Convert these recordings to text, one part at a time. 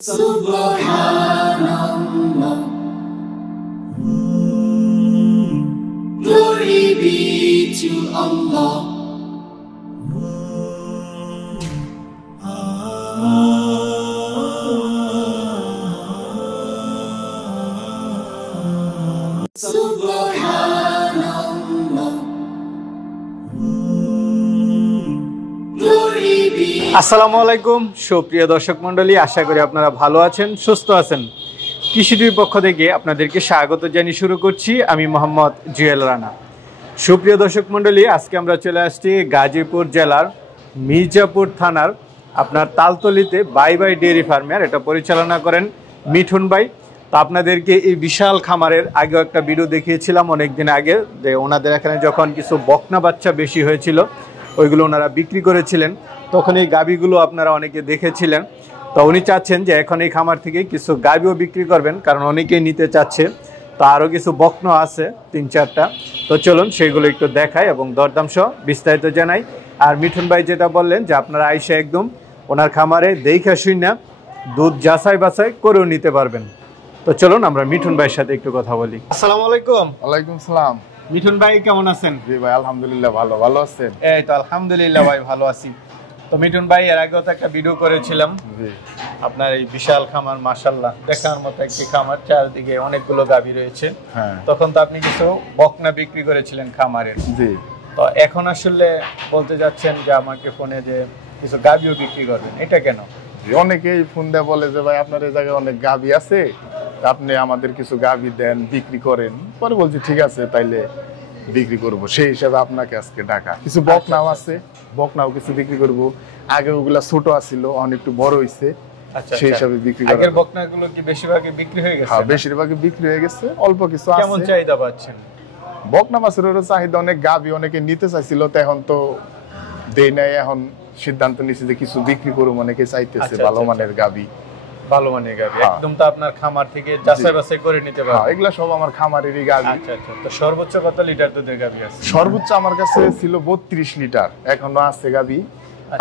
Subhanallah, glory be to Allah. Subhanallah, glory be. আসসালামু আলাইকুম সুপ্রিয় দর্শক মণ্ডলী, আশা করি আপনারা ভালো আছেন, সুস্থ আছেন। কৃষিটির পক্ষ থেকে আপনাদেরকে স্বাগত জানিয়ে শুরু করছি আমি মোহাম্মদ জুয়েল রানা। সুপ্রিয় দর্শক মণ্ডলী, আজকে আমরা চলে আসছি গাজীপুর জেলার মির্জাপুর থানার আপনার তালতলিতে বাই বাই ডেয়ারি ফার্মে। আর এটা পরিচালনা করেন মিঠুন ভাই। তো আপনাদেরকে এই বিশাল খামারের আগেও একটা ভিডিও দেখিয়েছিলাম অনেক দিন আগে, যে ওনাদের এখানে যখন কিছু বকনা বাচ্চা বেশি হয়েছিল ওইগুলো ওনারা বিক্রি করেছিলেন, তখন এই গাভীগুলো আপনারা অনেকে দেখেছিলেন। তো উনি চাচ্ছেন যে এখন এই খামার থেকে কিছু গাভীও বিক্রি করবেন, কারণ অনেকেই নিতে চাচ্ছে। তো আরও কিছু বকনা আছে 3-4টা। তো চলুন সেগুলো একটু দেখাই এবং দরদাম সহ বিস্তারিত জানাই। আর মিঠুন ভাই যেটা বললেন যে আপনারা আইসা একদম ওনার খামারে দেখা শুইনা দুধ যাচাই বাছাই করেও নিতে পারবেন। তো চলুন আমরা মিঠুন ভাইয়ের সাথে একটু কথা বলি। আসসালামু আলাইকুম। ওয়ালাইকুম সালাম। মিঠুন ভাই কেমন আছেন? জি ভাই, আলহামদুলিল্লাহ ভালো আছেন? এই তো আলহামদুলিল্লাহ ভাই ভালো আছি। তো মিঠুন ভাই এর আগেও তো একটা ভিডিও করেছিলাম আপনার এই বিশাল খামার, মাশাআল্লাহ দেখার মতো একটি খামার, চারদিকে অনেকগুলো গাভী রয়েছে। হ্যাঁ, তখন তো আপনি কিছু বকনা বিক্রি করেছিলেন খামারের। জি। তো এখন আসলে বলতে যাচ্ছেন যে আমাকে ফোনে যে কিছু গাভীও বিক্রি করবেন, এটা কেন? অনেকেই ফোন দিয়ে বলে যে ভাই আপনার এই জায়গায় অনেক গাভী আছে, আপনি আমাদের কিছু গাভী দেন, বিক্রি করেন। পরে বলছি ঠিক আছে, তাইলে বিক্রি করব। সেই হিসাবে আপনাকে আজকে ডাকা। কিছু বকনাও আছে, বকনাও কিছু বিক্রি করব। আগে ওগুলা ছোট আছিল, অনেক একটু বড় হইছে, সেই হিসাবে বিক্রি করব। আগের বকনাগুলো কি বেশিরভাগই বিক্রি হয়ে গেছে? হ্যাঁ, বেশিরভাগই বিক্রি হয়ে গেছে, অল্প কিছু আছে। কেমন চাহিদা পাচ্ছেন? বকনা মাছের চাহিদা অনেক, গাভী অনেকে নিতে চাইছিল, তো এখন তো দেই নাই। এখন সিদ্ধান্ত নিয়েছি যে কিছু বিক্রি করব, অনেকে চাইতেছে ভালো মানের গাভী। ভালো মানের গাভী একদম তো আপনার খামার থেকে যাচাই বাছাই করে নিতে পারবেন? হ্যাঁ, এগুলা সব আমার খামারেরই গাভী। আচ্ছা। তো সর্বোচ্চ কত লিটার দুধের গাভী আছে? সর্বোচ্চ আমার কাছে ছিল 32 লিটার, এখনো আছে গাভী।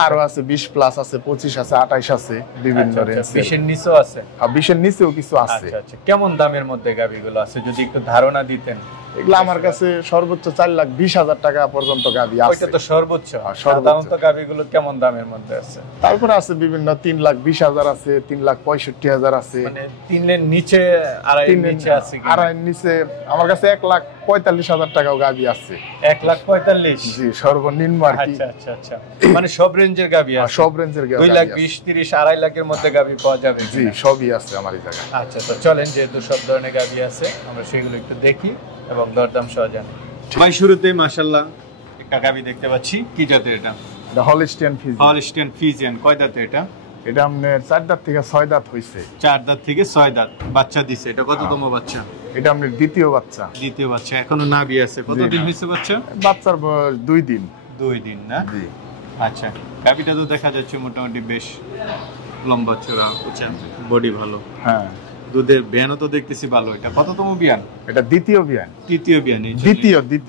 আরো আছে 20 প্লাস আছে, 25 আছে, 28 আছে, বিভিন্ন রেঞ্জ। 20 এর নিচেও আছে? হ্যাঁ, 20 এর নিচেও কিছু আছে। আচ্ছা। কেমন দামের মধ্যে গাভীগুলো আছে যদি একটু ধারণা দিতেন? এগুলা আমার কাছে সর্বোচ্চ 4,20,000 টাকা পর্যন্ত গাভী আছে। ওইটা তো সর্বোচ্চ। সাধারণত গাভীগুলো কেমন দামের মধ্যে আছে? তারপরে আছে বিভিন্ন 3,20,000 আছে, 3,65,000 আছে। মানে 3 এর নিচে, আড়াই এর নিচে আছে কি? আড়াই এর নিচে আমার কাছে 1,45,000 টাকাও গাভী আছে। 1,45,000? জি, সর্বনিম্ন আর কি। আচ্ছা। মানে সব রেঞ্জের গাভী আছে? সব রেঞ্জের গাভী। 2,20,000, 30,000, 2.5 লাখের মধ্যে গাভী পাওয়া যাবে? জি, সবই আছে আমার এই জায়গায়। আচ্ছা, তো চলেন যেহেতু সব ধরনের গাভী আছে আমরা সেগুলো একটু দেখি এবং দরদাম সহ জানি। ভাই শুরুতেই মাশাআল্লাহ একটা গাভী দেখতে পাচ্ছি, কি জাতের এটা? এটা হলস্টিয়ান ফ্রিজিয়ান। Holstein Friesian. কয় দাঁতের এটা? এটা আপনার 4 দাঁত থেকে 6 দাঁত হইছে। 4 দাঁত থেকে 6 দাঁত বাচ্চা দিছে। এটা কততম বাচ্চা? এটা আপনার দ্বিতীয় বাচ্চা। দ্বিতীয় বাচ্চা, এখনো নাভি আছে। কতদিন হইছে বাচ্চা? বাচ্চার বয়স 2 দিন। 2 দিন না? জি। আচ্ছা, গাভীটা তো দেখা যাচ্ছে মোটামুটি বেশ লম্বা চড়া, উঁচা, বডি ভালো। হ্যাঁ, দুধের বিয়ানও তো দেখতেছি ভালো। এটা কততম বিয়ান? এটা দ্বিতীয় বিয়ান। তৃতীয় বিয়ান?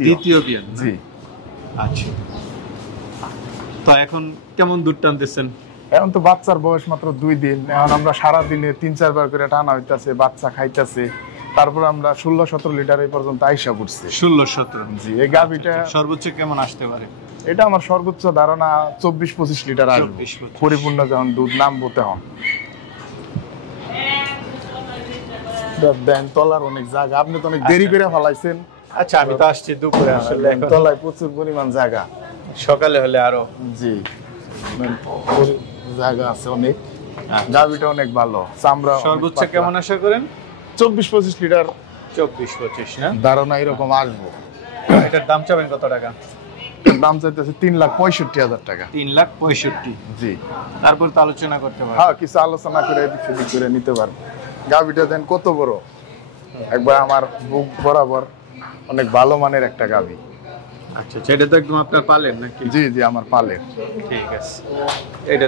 দ্বিতীয় বিয়ান। জি। আচ্ছা, তো এখন কেমন দুধ টানতেছেন? এখন তো বাচ্চার বয়স মাত্র 2 দিন। এখন আমরা সারা দিনে 3-4 বার করে টানা হইতাছে, বাচ্চা খাইতেছে। তারপর আমরা 16-17 লিটার এই পর্যন্ত আইসা পড়ছে। 16-17? জি। এই গাভীটা সর্বোচ্চ কেমন আসতে পারে? এটা আমার সর্বোচ্চ ধারণা 24-25 লিটার আসবে, পরিপূর্ণ যখন দুধ নামবো তখন। দেন তলার অনেক জায়গা, আপনি তো অনেক দেরি করে ফলাইছেন। আচ্ছা, আমি তো আসছি দুপুরে, আসলে তলায় প্রচুর পরিমাণ জায়গা। সকালে হলে আরো। জি, জায়গা আছে অনেক। গাভীটা অনেক ভালো, চামড়া। সর্বোচ্চ কেমন আশা করেন? 24-25 লিটার। 24-25 না? ধারণা এরকম আসবো। এটার দাম চাবেন কত টাকা? দাম চাইতেছে 3,65,000 টাকা। 3,65,000? জি। তারপর তো আলোচনা করতে পারবো। হ্যাঁ, কিছু আলোচনা করে এদিক সেদিক করে নিতে পারবো। গাভীটা দেন কত বড়, একবার আমার বুক বরাবর, অনেক ভালো মানের একটা গাভী। আচ্ছা, এটা তো একদম আপনার পালের নাকি? জি, আমার পালের। ঠিক আছে। এটা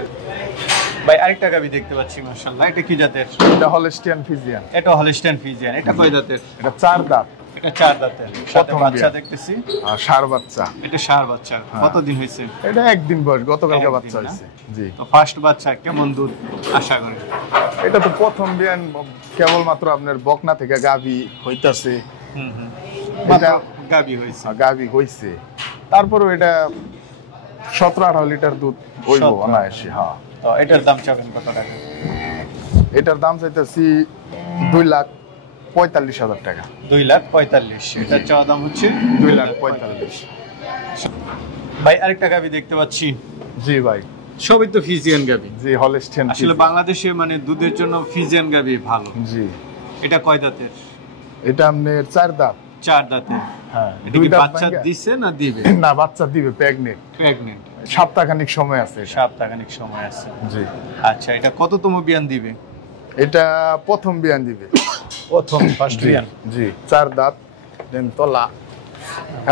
ভাই আরেকটা গাভী দেখতে পাচ্ছি মাশাআল্লাহ, এটা কি জাতের? এটা হলস্টিয়ান ফ্রিজিয়ান। এটা হলস্টিয়ান ফ্রিজিয়ান। এটা কয় দাঁতের? এটা 4 দাঁত। এটা 4 দাঁতের সাথে প্রথম বাচ্চা বিয়ান। দেখতেছি। আর ষাঁড় বাচ্চা। এটা ষাঁড় বাচ্চা। কতদিন হয়েছে? এটা একদিন বয়স, গতকালকে একদিন বাচ্চা না? হয়েছে। জি। তো ফার্স্ট বাচ্চা কেমন দুধ আশা করেন? এটা তো প্রথম বিয়ান, কেবলমাত্র আপনার বকনা থেকে গাভী হইতাছে। এটা এটা গাবি হয়েছে। গাভী হইছে, তারপরেও এটা 17-18 লিটার দুধ হইব 17 অনায়াসে। হ্যাঁ। তো এটার দাম চাবেন কত টাকা? এটার দাম চাইতেছি 2,45,000 টাকা। 2,45,000। এটা চাওয়া দাম হচ্ছে 2,45,000। ভাই আরেকটা গাবি দেখতে পাচ্ছি। জি ভাই। সবই তো ফিজিয়ান গাবি। জি, হলস্টিয়ান। আসলে বাংলাদেশে মানে দুধের জন্য ফিজিয়ান গাবি ভালো। জি। এটা কয় দাঁতের? এটা আপনার 4 দাঁত। 4 দাঁতের। হ্যাঁ। এটা কি বাচ্চা দিছে না দিবে? না, বাচ্চা দিবে, প্রেগনেন্ট। প্রেগন্যান্ট। সপ্তাহখানিক সময় আছে এটা। সপ্তাহখানিক সময় আছে। জি। আচ্ছা, এটা কততম বিয়ান দিবে? এটা প্রথম বিয়ান দিবে। প্রথম ফার্স্ট বিয়ান। জি। 4 দাঁত, দেন তলা।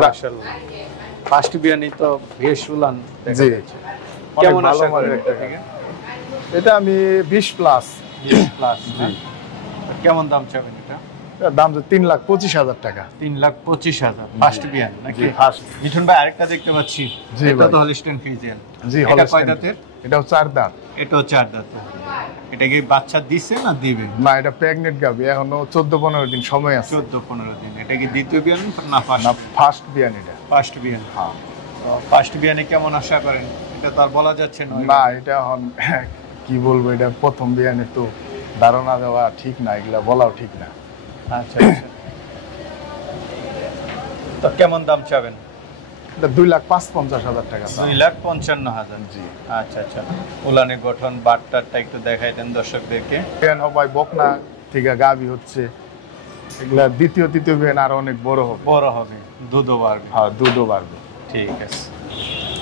মাশাআল্লাহ। ফার্স্ট বিয়ানই তো বেশ উলান দেখা জি। যাচ্ছে। কেমন আশা করেন একটা থেকে? এটা আমি 20 প্লাস। 20 প্লাস। জি। কেমন দাম চাবেন এটা? এটার দাম তো 3,25,000 টাকা। 3,25,000 ফার্স্ট বিয়ান নাকি? জি, ফার্স্ট। মিঠুন ভাই আরেকটা দেখতে পাচ্ছি। জি এটা ভাই। তো হলিস্টিয়ান ফ্রিজিয়ান। জি, এটা কয় হলস্টিয়ান। দাঁতের? এটাও 4 দাঁত। এটাও 4 দাঁতের। এটা কি বাচ্চা দিছে না দিবে? না, এটা প্রেগনেন্ট গাভী, এখনো 14-15 দিন সময় আছে। 14-15 দিন। এটা কি দ্বিতীয় বিয়ান না ফার্স্ট? না, ফার্স্ট বিয়ান এটা। ফার্স্ট বিয়ান। হ্যাঁ। ফার্স্ট বিয়ানে কেমন আশা করেন? এটা তো আর বলা যাচ্ছে না। না, এটা এখন কি বলবো, এটা প্রথম বিয়ানে তো ধারণা দেওয়া ঠিক না, এগুলা বলাও ঠিক না। আচ্ছা আচ্ছা। তো কেমন দাম চাবেন? এটা 2,55,000 টাকা। 2,55,000। জি। আচ্ছা আচ্ছা। উলানের গঠন বাটটারটা একটু দেখাই দেন দর্শকদেরকে। বিয়ান হবে বকনা থেকে গাভী হচ্ছে, এগুলা দ্বিতীয় তৃতীয় বিয়ান আরো অনেক বড় হবে। বড় হবে, দুধও বাড়বে। হ্যাঁ, দুধও বাড়বে। ঠিক আছে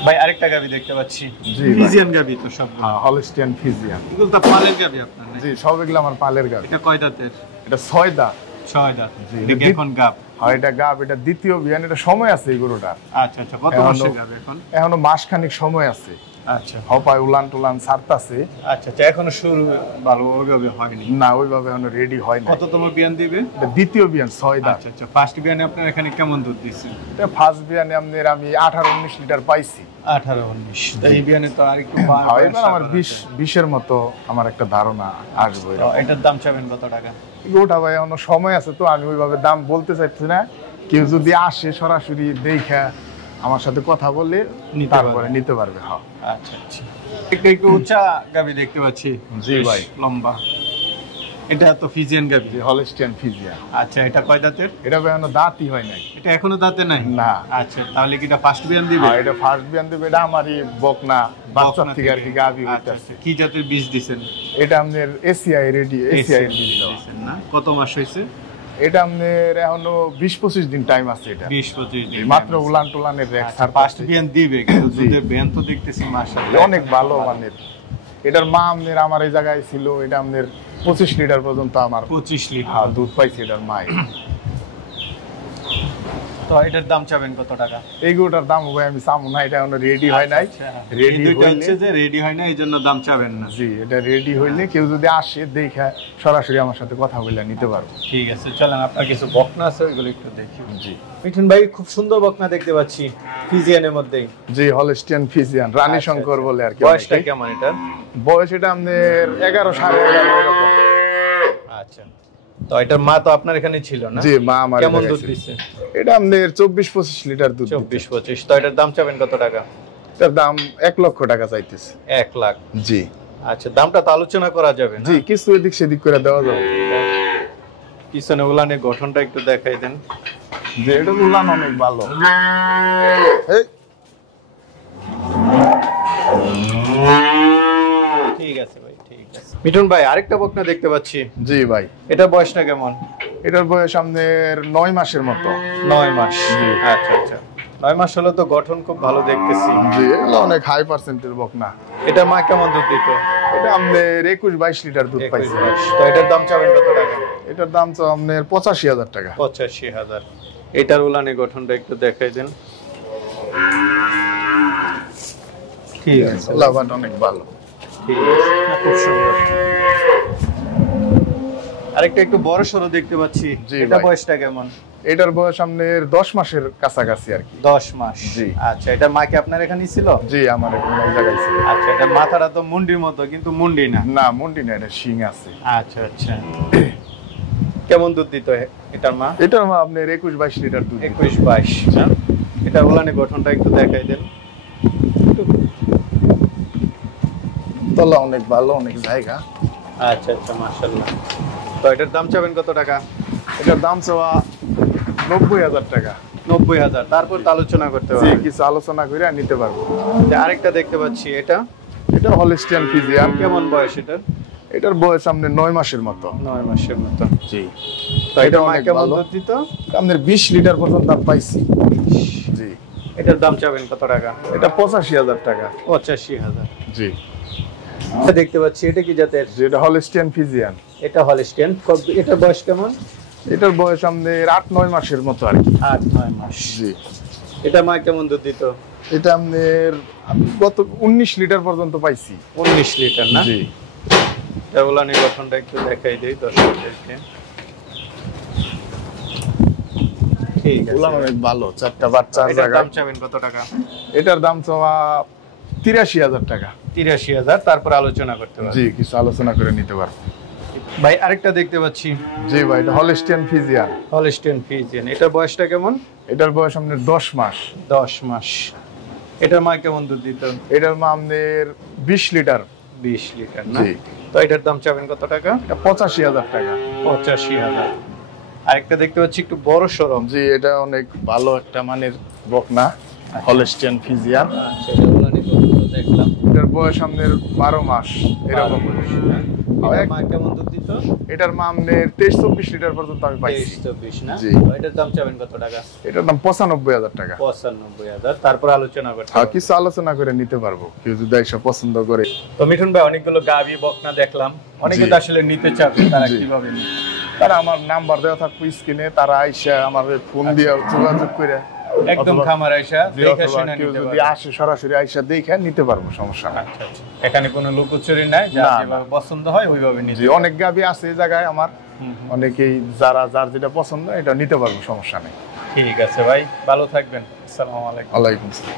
ভাই, আরেকটা গাবি দেখতে পাচ্ছি। জি ভাই। ফিজিয়ান গাবি তো সব। হ্যাঁ, হলস্টিয়ান ফিজিয়ান। এগুলো তো পালের গাবি আপনার নাকি? জি, সব এগুলো আমার পালের গাভী। এটা কয় দাঁতের? এটা 6 দাঁত। 6 দাঁত। জি। এটা কি এখন গাব? আর এটা গাভ, এটা দ্বিতীয় বিয়ান, এটা সময় আছে এই গরুটা। আচ্ছা আচ্ছা। কত মাসের গাব এখন? এখনো মাসখানিক সময় আছে। আচ্ছা হপায় উলান টুলান ছাড়তাছে। আচ্ছা আচ্ছা। এখনো শুরু ভালোভাবে হয়নি। না, ওইভাবে এখনো রেডি হয় না। কততম বিয়ান দিবে? এটা দ্বিতীয় বিয়ান, 6 দাঁত। আচ্ছা আচ্ছা। ফার্স্ট বিয়ানে আপনার এখানে কেমন দুধ দিচ্ছেন? এটা ফার্স্ট বিয়ানে আমি 18-19 লিটার পাইছি। 18-19। তো এই বিয়ানে তো আর একটু হয়, এবার আমার 20-20-এর মতো আমার একটা ধারণা আসবে। এটার দাম চাবেন কত টাকা? ওটা ভাই এখনো সময় আছে, তো আমি ওইভাবে দাম বলতে চাইছি না। কেউ যদি আসে সরাসরি দেখা আমার সাথে কথা বলে নিতে তারপরে পারবে। নিতে পারবে। হ্যাঁ। আচ্ছা আচ্ছা। একটু উঁচা গাবি দেখতে পাচ্ছি। জি বেশ ভাই। লম্বা। এটা তো ফিজিয়ান গাবি। যে হলস্টিয়ান ফিজিয়ান। আচ্ছা, এটা কয় দাঁতের? এটা ভাই এখনো দাঁতই হয় নাই। এটা এখনো দাঁতে নাই? না। আচ্ছা, তাহলে কি এটা ফার্স্ট বিয়ান দিবে? আর এটা ফার্স্ট বিয়ান দেবে, এটা আমারই বকনা বাচ্চা বকনা থেকে আর কি গাভী আচ্ছা, হইতাছে। আচ্ছা। কি জাতের বীজ দিবেন? এটা আমাদের এসিআই রেডি, এসিআই বীজ দেওয়া। দিছেন না? কত মাস হইছে? এটা আমাদের এখনো 20-25 দিন টাইম আছে। এটা 20-25 দিন। মাত্র উলান টুলানের রেক ফার্স্ট বিয়ান দিবে, কিন্তু জি। দুধের বিয়ান তো দেখতেছি মাশাআল্লাহ অনেক ভালো মানের। এটার মা আমাদের আমার এই জায়গায় ছিল, এটা আমাদের 25 লিটার পর্যন্ত আমার 25 লিটার। হ্যাঁ দুধ পাইছে এটার মায়ের। তো এটার দাম চাবেন কত টাকা? এই গরুটার দাম ভাই আমি চামু না, এটা এখনো রেডি হয় নাই। রেডি রেডি হচ্ছে যে রেডি হয় না, এই জন্য দাম চাবেন না। জি, এটা রেডি হইলে কেউ যদি আসে দেখা সরাসরি আমার সাথে কথা বলে নিতে পারবো। ঠিক আছে, চলেন আপনার কিছু বকনা আছে ওইগুলো একটু দেখি। জি। মিঠুন ভাই, খুব সুন্দর বকনা দেখতে পাচ্ছি ফিজিয়ানের মধ্যেই। জি, হলস্টিয়ান ফিজিয়ান, রানী আচ্ছা, শঙ্কর আচ্ছা। বলে আর কি। বয়সটা কেমন এটার? বয়স এটা আমাদের 11-11.5 এরকম। আচ্ছা, তো এটার মা তো আপনার এখানে ছিল না? জি, মা আমার কেমন জায়গায় দুধ ছিল। দিচ্ছে? এটা আমাদের 24-25 লিটার দুধ। 24-25। তো এটার দাম চাবেন কত টাকা? এটার দাম 1 লক্ষ টাকা চাইতেছে। 1 লাখ। জি। আচ্ছা, দামটা তো আলোচনা করা যাবে না? জি, কিছু এদিক সেদিক করে দেওয়া যাবে। পিছনে উলানের গঠনটা একটু দেখাই দেন। যে এটা উলান অনেক ভালো। এই, ঠিক আছে ভাই, ঠিক আছে। মিঠুন ভাই, আরেকটা বকনা দেখতে পাচ্ছি। জি ভাই। এটা বয়সটা কেমন? এটার বয়স আমাদের 9 মাসের মতো। 9 মাস। আচ্ছা আচ্ছা। 9 মাস হলো তো গঠন খুব ভালো দেখতেছি। জি, এগুলো অনেক হাই পার্সেন্টের বকনা। এটা মা কেমন দুধ দিত? এটা আমাদের 21-22 লিটার দুধ 21 পাইছে। মাস। তো এটার দাম চাবেন কত টাকা? এটার দাম তো আমাদের 85,000 টাকা। 85,000। এটার উলানের গঠনটা একটু দেখাই দেন। ঠিক আছে, লাভাট অনেক ভালো। ঠিক আছে। খুব সুন্দর। আরেকটা একটু বড় সরো দেখতে পাচ্ছি, জি এটা ভাই। বয়সটা কেমন? এটার বয়স আপনার 10 মাসের কাছাকাছি আর কি। 10 মাস। জি। আচ্ছা, এটা মা কি আপনার এখানেই ছিল? জি, আমার এখানে এই জায়গায় ছিল। আচ্ছা, এটা মাথাটা তো মুন্ডির মতো, কিন্তু মুন্ডি না। না, মুন্ডি না, এটা শিং আছে। আচ্ছা আচ্ছা। কেমন দুধ দিত এটার মা? এটার মা আপনার 21-22 লিটার দুধ দিত। 21-22। এটা উলানি গঠনটা একটু দেখাই দেন। তলা অনেক ভালো, অনেক জায়গা। আচ্ছা আচ্ছা, মাশাআল্লাহ। তো এটার দাম চাবেন কত টাকা? এটার দাম চাওয়া 90,000 টাকা। 90,000। তারপর তো আলোচনা করতে জি, হবে। কিছু আলোচনা করে নিতে পারবো। আরেকটা দেখতে পাচ্ছি, এটা এটা হলিস্টিয়ান ফিজিয়ান। কেমন বয়স এটার? এটার বয়স আপনার 9 মাসের মতো। 9 মাসের মতো। জি। তো এটা মা অনেক কেমন ভালো। দুধ দিত? আপনার 20 লিটার পর্যন্ত আমি পাইছি। জি। এটার দাম চাবেন কত টাকা? এটা 85,000 টাকা। 85,000। জি। দেখতে পাচ্ছি, এটা কি জাতের? যেটা হলিস্টিয়ান ফিজিয়ান। এটা হলিস্টিয়ান। এটার বয়স কেমন? এটার বয়স আপনার 8-9 মাসের মতো আর কি। 8-9 মাস। জি। এটা মা কেমন দুধ দিত? এটা আপনার আমি গত 19 লিটার পর্যন্ত পাইছি। 19 লিটার না? জি। এটা উলানি গঠনটা একটু দেখাই দেই দর্শকদেরকে। ঠিক আছে। ওগুলা অনেক ভালো, চারটা বাচ্চা এটার জায়গা। দাম চাবেন কত টাকা? এটার দাম চাওয়া 83,000 টাকা। 83,000। তারপর আলোচনা করতে হবে। জি, কিছু আলোচনা করে নিতে পারবো। ভাই আরেকটা দেখতে পাচ্ছি, জি ভাই, এটা হলিস্টিয়ান ফিজিয়ান। Holstein Friesian. এটার বয়সটা কেমন? এটার বয়স আপনার 10 মাস। 10 মাস। এটার মা কেমন দুধ দিত? এটার মা আপনার 20 লিটার। 20 লিটার না? জি। তো এটার দাম চাবেন কত টাকা? এটা 85,000 টাকা। 85,000। আরেকটা দেখতে পাচ্ছি একটু বড় সরম। জি, এটা অনেক ভালো একটা মানের বকনা, হলিস্টিয়ান ফিজিয়ান। আচ্ছা, এটা উলানি গঠনটা দেখলাম। এটার বয়স আপনার 12 মাস এরকম। এটার মা কেমন দুধ দিত? এটার মা আপনার 23-24 লিটার পর্যন্ত আমি পাইছি। 23-24 না? জি। তো এটার দাম চাবেন কত টাকা? এটার দাম 95,000 টাকা। 95,000। তারপর আলোচনা করতে হ্যাঁ, হবে। কিছু আলোচনা করে নিতে পারবো, কেউ যদি এসে পছন্দ করে। তো মিঠুন ভাই, অনেকগুলো গাভী বকনা দেখলাম, অনেকে জি। তো আসলে নিতে চাবে, তারা জি। কিভাবে নিবে? তারা আমার নাম্বার দেওয়া থাকবে স্ক্রিনে, তারা আইসা আমার ফোন দিয়ে যোগাযোগ করে, একদম অথবা- খামার আইসা জি, দেখে অথবা শুনে কেউ নিতে যদি পারবে। আসে সরাসরি আইসা দেখে নিতে পারবো, সমস্যা নাই। আচ্ছা আচ্ছা। এখানে কোনো লুকোচুরি নাই, না, যার না। যেভাবে পছন্দ হয় ওইভাবে নিতে জি, অনেক গাবি আছে এই জায়গায় আমার, অনেকেই যার যেটা পছন্দ এটা নিতে পারবো, সমস্যা নেই। ঠিক আছে ভাই, ভালো থাকবেন। আসসালামু আলাইকুম। আলাইকুম আসসালাম।